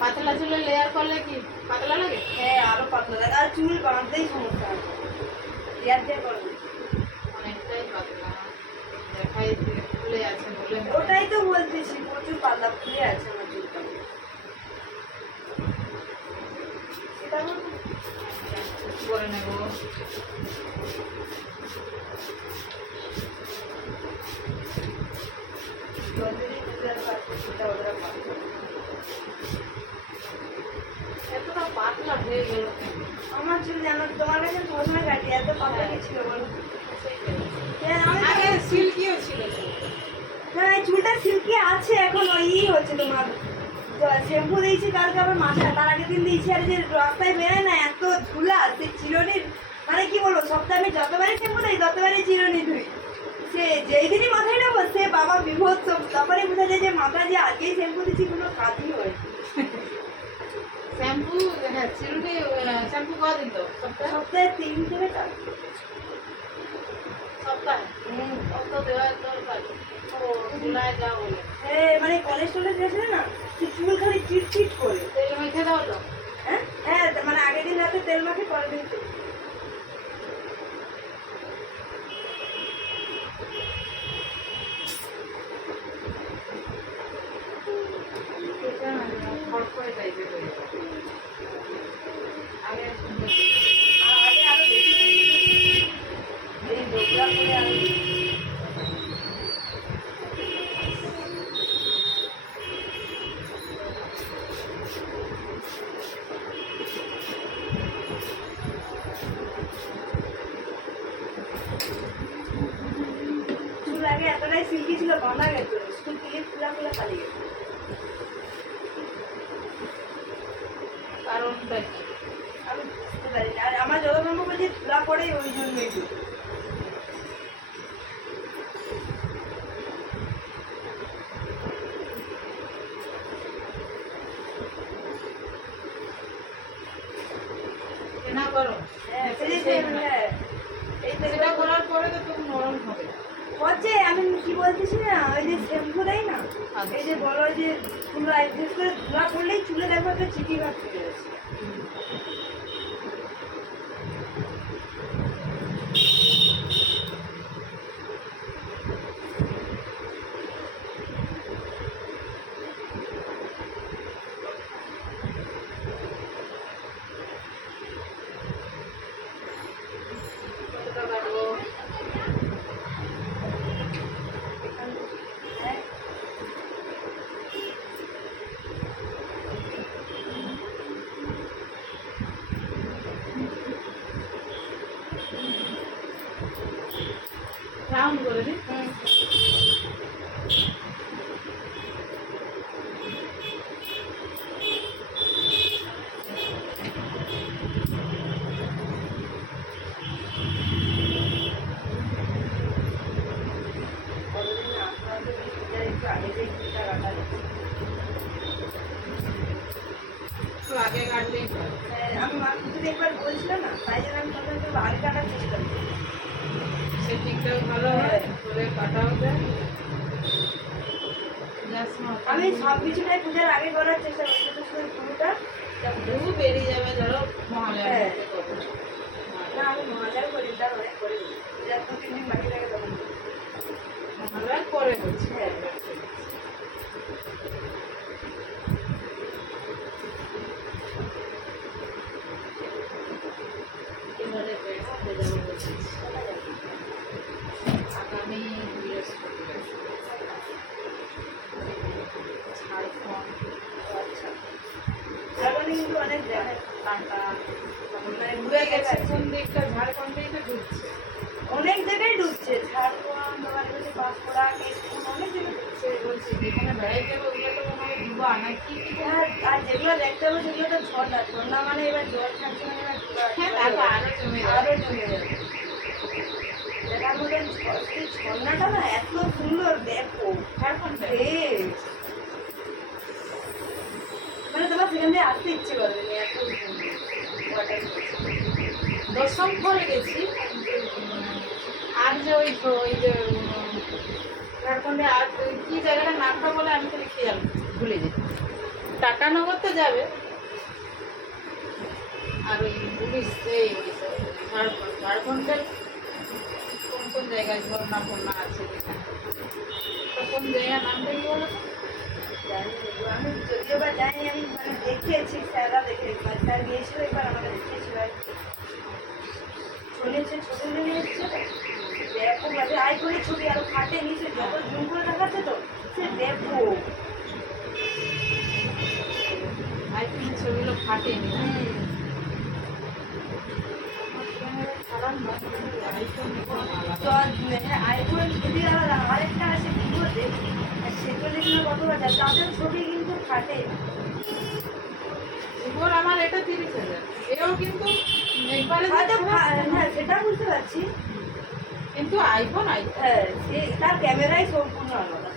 পাতলা চুলে লেয়ার করলে কি পাতলা লাগে? হ্যাঁ আরো পাতলা লাগে, আর চুল বাঁধতেই সমস্যা আছে, লেয়ার দিয়ে করবে। অনেকটাই পাতলা দেখাই, ফুলে আছে বলে ওটাই তো বলতেছি, প্রচুর পাতলা ফুলে আছে আমার চুলটা। সেটা করে নেবো। এতটা পাতলা হয়ে গেল কেন? আমার চুল জানো, তোমার কাছে প্রথমে কাটি এত পাতলা কি ছিল বলো? হ্যাঁ, আগে সিল্কিও ছিল। হ্যাঁ চুলটা সিল্কি আছে এখন, ওই হচ্ছে তোমার শ্যাম্পু দিয়েছি কালকে, আবার মাথায় তার আগের দিন দিয়েছি। আর যে রাস্তায় বেরোয় না এত ধুলা, সেই চিরনির মানে কি বলবো, সপ্তাহে আমি যতবারই শ্যাম্পু দিই ততবারই চিরনি ধুই। সে যেই দিনই মাথায় নেবো সে বাবা বিভৎস, তারপরে বোঝা যায় যে মাথা যে আজকেই শ্যাম্পু দিচ্ছি কোনো কাজই হয়। শ্যাম্পু, হ্যাঁ চিরুনি শ্যাম্পু কদিন তো? সপ্তাহে 3 থেকে 4। সপ্তাহে অত দেওয়ার দরকার? ও ধুলায় যা বলে। হ্যাঁ মানে কলেজ টলেজ গেছিলে না, সে চুল খালি চিট চিট করে। তেল মেখে দাও তো? হ্যাঁ হ্যাঁ, মানে আগের দিন রাতে তেল মাখে, পরের দিন চুল। খড়খড়ে টাইপের হয়ে যাবে। আগে আগে আরো বেশি এই ডোবরা করে আমি চুল আগে এতটাই সিল্কি ছিল, বাঁধা গেছে, চুল ক্লিপ ফুলা ফুলা পালিয়ে গেছে। কারণটা কি? আমি বুঝতে পারি না, আর আমার যত নম্বর বলছে ধুলা পড়ে ওই জন্যই তো। না করো। হ্যাঁ হ্যাঁ, এই তো সেটা করার পরে তো তুমি নরম হবে। হচ্ছে আমি কি বলতেছি না, ওই যে শ্যাম্পু দেয় না, এই যে বলো যে ধুলা, বিশেষ করে ধুলা পড়লেই চুলে দেখো একটা চিঠি ভাব চলে যাচ্ছে। কতটা কাটবো? হ্যাঁ রাউন্ড করে দিই। কতদিন আসতে আসতে চুলটা একটু আগে যে চুলটা কাটা যাচ্ছে। একটু আগে কাটলেই হয়। আমি মা যদি একবার বলছিল না, তাই জন্য আমি তখন একটু আগে কাটার চেষ্টা করি। সে ঠিকঠাক ভালো হয়, করে কাটাও যায়। আমি সব কিছুটাই পূজার আগে করার চেষ্টা করি, কিন্তু শুধু পুরোটা ভু বেরিয়ে যাবে ধরো মহালয়া হ্যাঁ। করবো। না, আমি মহালয়াও করি, তার অনেক করে দিই। পূজার 2-3 দিন বাকি থাকে তখন করি। মহালয়া পরে হচ্ছে। হ্যাঁ। এবারে বেড়াতে যাবো বলছি। আগামী বৃহস্পতিবার ঝাড়খণ্ড। আচ্ছা, ঝাড়খণ্ডে কিন্তু অনেক জায়গায় টাটা মানে ঘুরে গেছে, কোন দিকটা ঝাড়খণ্ডেই তো ঢুকছে। অনেক জায়গায় ঢুকছে, ঝাড়খণ্ড মানে হচ্ছে বাঁকুড়া, কেশপুর, অনেক জায়গায় ঢুকছে। সে বলছি যেখানে বেড়াই যাবো ওগুলো তো মনে হয় ডুবা না কি কি। আর যেগুলো দেখতে হবে সেগুলো তো ঝর্ণা, ঝর্ণা মানে এবার জল থাকছে মানে এবার হ্যাঁ তারপর আরো জমে যাবে। আরো জমে যাবে। দেখার মধ্যে সেই ঝর্ণাটা না এত সুন্দর, দেখো ঝাড়খণ্ডে মানে তোমার সেখান দিয়ে আসতে ইচ্ছে করবে না, এত সুন্দর water falls। দশম ফলে গেছি। আর যে ওই যে ঝাড়খণ্ডে আর কি জায়গাটার নামটা বলে আমি তো খেয়াল ভুলে যাই। টাকা নগদ তো যাবে। আর ওই ঝাড়খণ্ডের কোন কোন জায়গায় ঝর্ণা ফর্ণা আছে যেখানে, তো কোন জায়গার নামটা কি বলো তো? জানি না, আমি যদিও বা জানি, আমি মানে দেখিয়েছি, স্যাররা দেখে, স্যার গিয়েছিল এবার আমাকে দেখিয়েছিল আর কি। শুনেছে ছবি নিয়ে এসছে, দেখো বাজে আইফোনের ছবি আরো ফাটে নিচে, যত জুম করে দেখাচ্ছে তো সে দেখো। আইফোনের ছবিগুলো ফাটেনি না? খারাপ নয়, আইফোন তো হ্যাঁ, আইফোন ছবি আলাদা, আরেকটা আছে ভিভোতে, সেগুলো দেখলে কত বাজার, তাদের ছবি কিন্তু ফাটে। ভিভোর আমার এটা 30,000, এও কিন্তু একবারে যে হয়তো খারাপ না। হ্যাঁ সেটা বুঝতে পারছি, কিন্তু আইফোন হ্যাঁ সে তার ক্যামেরাই সম্পূর্ণ আলাদা।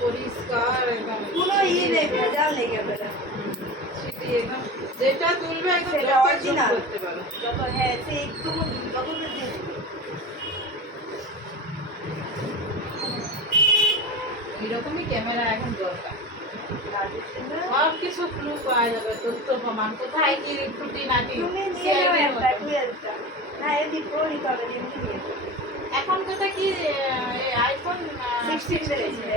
পরিষ্কার একদম, কোনো নেই, ভেজাল নেই ক্যামেরা, সেটি একদম যেটা তুলবে একদম সেটা যত original। zoom করতে পারো। যত হ্যাঁ সে একটু যত দিয়ে এইরকমই ক্যামেরা এখন দরকার। সব কিছু ক্লু পাওয়া যাবে, তথ্য প্রমাণ, কোথায় কি খুঁটি নাটি তুমি নিয়ে CID যাও র একটা মতো। 12টা, না এমনি প্রো নিতে হবে, এমনি নিয়ে যাও। এখন যেটা কি আইফোন 16 বেড়েছে,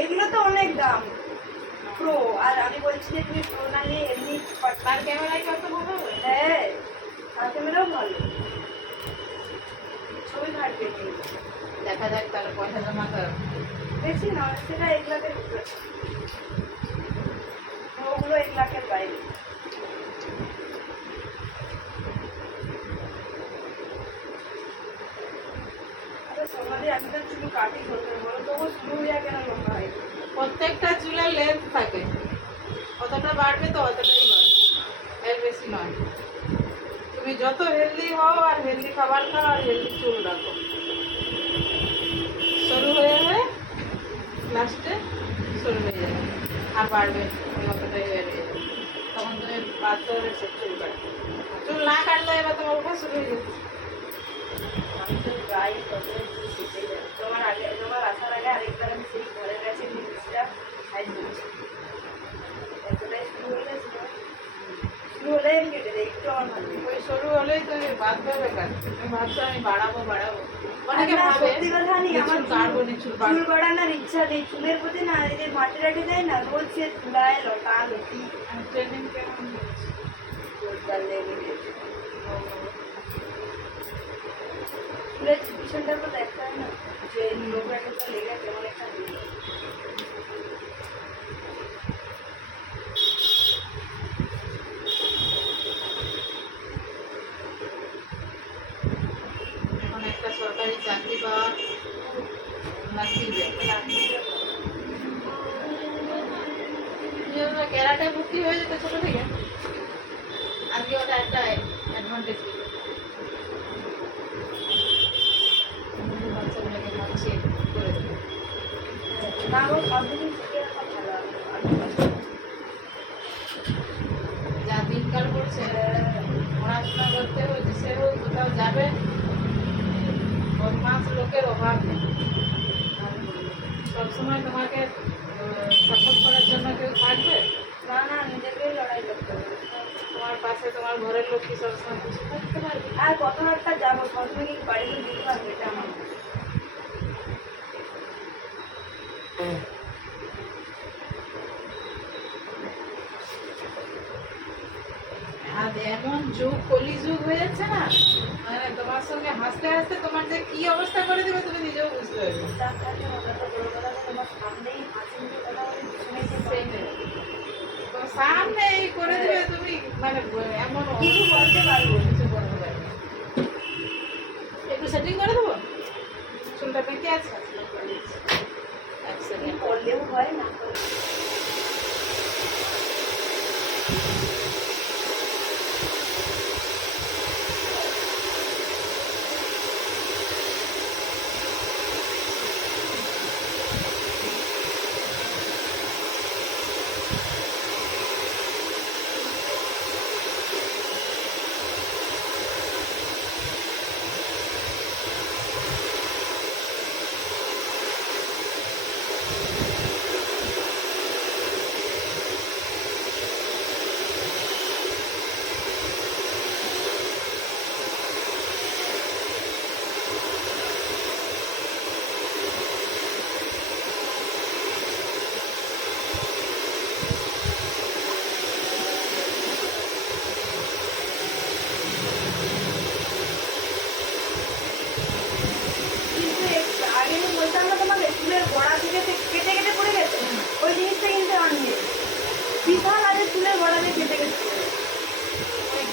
এগুলো তো অনেক দাম প্রো, আর আমি বলছি যে তুমি প্রো না নিয়ে এমনি তার ক্যামেরায় কত ভালো হবে? হ্যাঁ, আর ক্যামেরাও ভালো, ছবি কাটবে দেখা যাক তাহলে পয়সা জমা কর। বেশি না, সেটা 1 লাখের উপরে, ওগুলো 1 লাখের বাইরে। আরে সমাজে আমি তো চুল কাটি করতে বলো, তবু শুরু হয়ে কেন লম্বা হয়? প্রত্যেকটা চুলের লেন্থ থাকে, কতটা বাড়বে তো অতটাই বাড়বে, এর বেশি নয়। তুমি যত হেলদি হও আর হেলদি খাবার খাও আর হেলদি চুল রাখো, সরু হয়ে হয়ে লাস্টে সরু হয়ে যাবে আর বাড়বে ওই অতটাই বেড়ে যাবে। তখন তুমি বাচ্চাদের সে চুল কাটবে, চুল না কাটলে এবার তোমার উঠা শুরু হয়ে যাবে। আমি তো প্রায় কত শিখে যাই, তোমার আগে, তোমার আসার আগে আরেকবার আমি সেই ঘরের কাছে জিনিসটা খাই বলছি, এতটাই শুরু হয়ে গেছে, শুরু হলে আমি কেটে দিই, একটু আমার ভালো লাগে। ওই সরু হলেই তুমি বাঁধবে বেকার, তুমি ভাবছো আমি বাড়াবো বাড়াবো, অনেকে আর না, ভাবে সত্যি কথা নেই, যে আমার চুল কাটবো নি, চুল চুল বাড়বো। বাড়ানোর ইচ্ছা নেই, চুলের প্রতি না, এই যে মাটি রাখে দেয় না, রোজ সে চুলায় লটা লটি আমি ট্রেনিং কেমন দিচ্ছি? জোরদার লেগে গেছে। চুলের পিছনটা তো দেখতে হয় না, যে লোক একটা লেগে কেমন একটা দিল। এখন একটা সরকারি চাকরি পাওয়া লাকির ব্যাপার। তুমি যদি ক্যারাটে ভর্তি হয়ে যেতে ছোট থেকে, আজকে ওটা একটা অ্যাডভান্টেজ ছিল। বাচ্চাগুলোকে মঞ্চে করে দেবে। না গো, সব জিনিস শিখে রাখা ভালো, যা দিনকাল পড়ছে, পড়াশোনা করতে হচ্ছে, সে হোক কোথাও যাবে, বদমাস লোকের অভাব নেই। সবসময় তোমাকে সাপোর্ট করার জন্য কেউ থাকবে? না না, নিজেকেই লড়াই করতে হবে। তোমার পাশে তোমার ঘরের লোক কি সবসময় খুশি থাকতে পারবে? আর কত একটা যাবো, সবসময় কি বাড়িতে দিতে পারবে, এটা আমার আর এমন যুগ, কলি যুগ হয়ে যাচ্ছে না, মানে তোমার সঙ্গে হাসতে হাসতে তোমার যে কি অবস্থা করে দেবে তুমি নিজেও বুঝতে পারবে না। তার কাছে কথা তো বড় কথা, তোমার সামনেই হাসি মুখে কথা বলে শুনে যে সেইটাই। তো সামনে এই করে দেবে তুমি, মানে এমন কিছু বলতে পারবো না। কিছু করতে পারবে না। একটু সেটিং করে দেবো, চুলটা বেঁকে আছে, এক কি সেকেন্ড। করলেও হয় না করলেও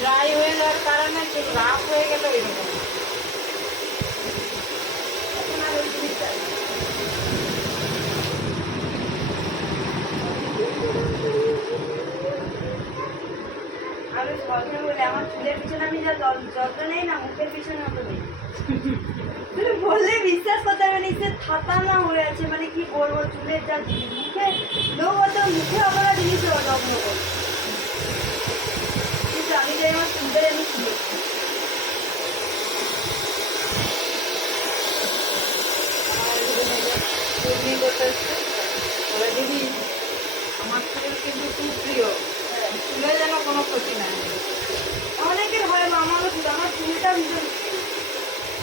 ড্রাই হয়ে যাওয়ার কারণে চুল রাফ হয়ে গেলে ওই রকম। এখন আর ওই জিনিসটা নেই। আমি সবসময় বলি আমার চুলের পিছনে আমি যা যত্ন নেই না, মুখের পিছনে অত নেই। তুমি বললে বিশ্বাস করতে হবে না, সে থাতা না হয়ে আছে, মানে কি বলবো, চুলের যা মুখে লোক অত মুখে অপরা জিনিসের যত্ন করো, কিন্তু আমি যাই আমার চুলদের আমি চুলে চুল নিয়ে করতে এসছে, বলে দিদি আমার চুল কিন্তু খুব প্রিয়, চুলে যেন কোনো ক্ষতি না হয়। অনেকের হয় বা আমারও চুল, আমার চুলটা ভীষণ প্রিয়।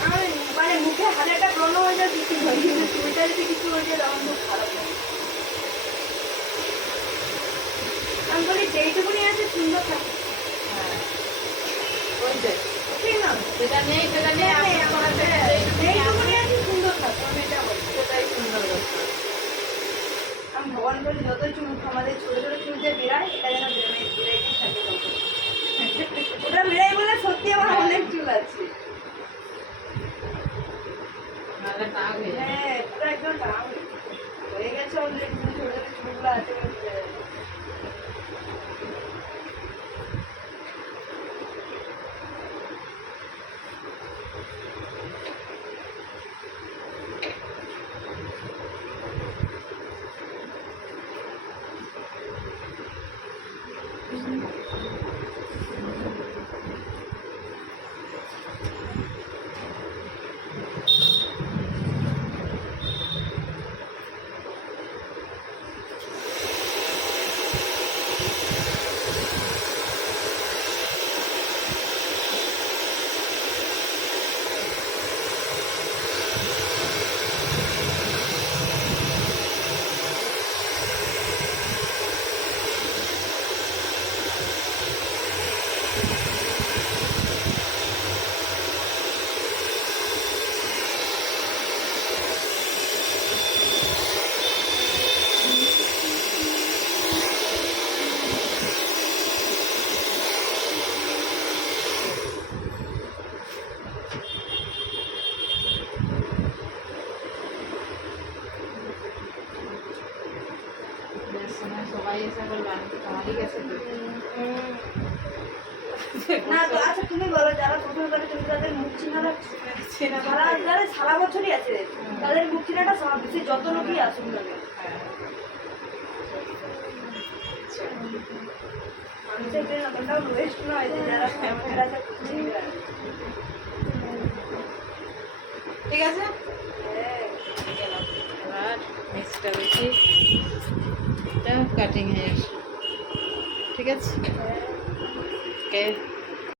আমার মানে মুখে হাজারটা ব্রণ হয়ে যায় কিছু হয়, কিন্তু চুলটা যদি কিছু হয়ে যায় তখন খুব খারাপ লাগে। আমি বলি যেইটুকুনি আছে সুন্দর থাকে, হ্যাঁ ওইটাই, ঠিক না? যেটা নেই সেটা নেই, আপনি আমার কাছে যেইটুকুনি আছে সুন্দর থাকে, আমি এটা বলি। সেটাই সুন্দর করতে। আমি ভগবান বলি যতই চুল আমাদের ছোট ছোট চুল যে বেড়ায়, এটা যেন বেড়াইতেই থাকে তত। ওটা বেড়াই বলে সত্যি আমার অনেক চুল আছে। নাহলে টাক হয়ে যায়। হ্যাঁ, পুরো একদম টান হয়ে গেছে অলরেডি, ছোট ছোট চুলগুলো আছে বলে বেড়ে যাচ্ছে। বিয়ের সময় সবাই এসে বলবে আমি তো তোমারই কাছে না তো আচ্ছা তুমি বলো, যারা প্রথমবারে তুমি তাদের মুখ চিনাটা সারা বছরই আছে, তাদের মুখ চিনাটা স্বাভাবিক, সে যত লোকই আসুন না কেন। মানুষের ব্রেন অতটাও ওয়েস্ট নয় যে যারা ফ্যামিলির আছে চিনবে না। ঠিক আছে, হ্যাঁ। এবার নেক্সটটা দেখি, এটা কাটিং হেয়ার, ঠিক আছে, ওকে।